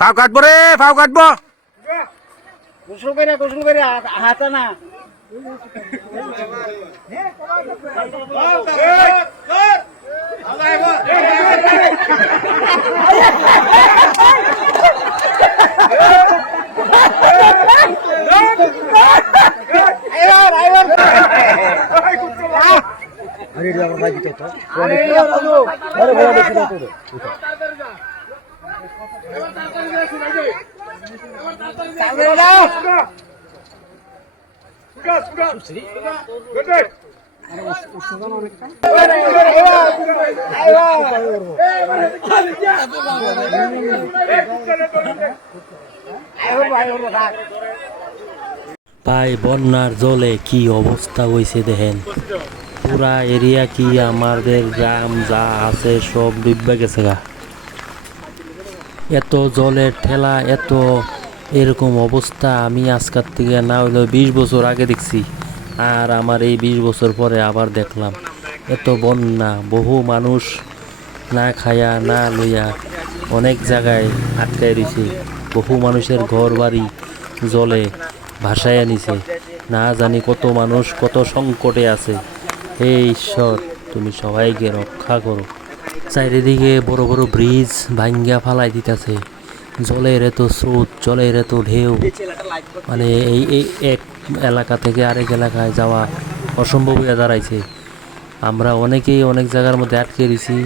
ফাও কাটবো রে ফাও কাটবো। গোসল করে গোসল করে হাতা না ভাই বন্যার জলে কি অবস্থা হয়েছে দেখেন? পুরা এরিয়া কি আমাদের গ্রাম যা আছে সব ডুববে গেছে গা। এত জলের ঠেলা, এত এরকম অবস্থা আমি আজকার থেকে না হইলেও বিশ বছর আগে দেখছি। আর আমার এই বিশ বছর পরে আবার দেখলাম। এত বন্যা, বহু মানুষ না খায়া, না লইয়া অনেক জায়গায় আটকায় রয়েছে বহু মানুষের ঘর বাড়ি জলে ভাসায় নিছে। না জানি কত মানুষ কত সংকটে আছে। হে ঈশ্বর, তুমি সবাইকে রক্ষা করো। চারিদিকে বড় বড় ব্রিজ ভাঙ্গা ফালাই দিতেছে। জলের এত স্রোত, জলের এত ঢেউ। মানে এই এই এক এলাকা থেকে আরেক এলাকায় যাওয়া অসম্ভব হয়ে দাঁড়াইছে। আমরা অনেকেই অনেক জায়গার মধ্যে আটকে দিছি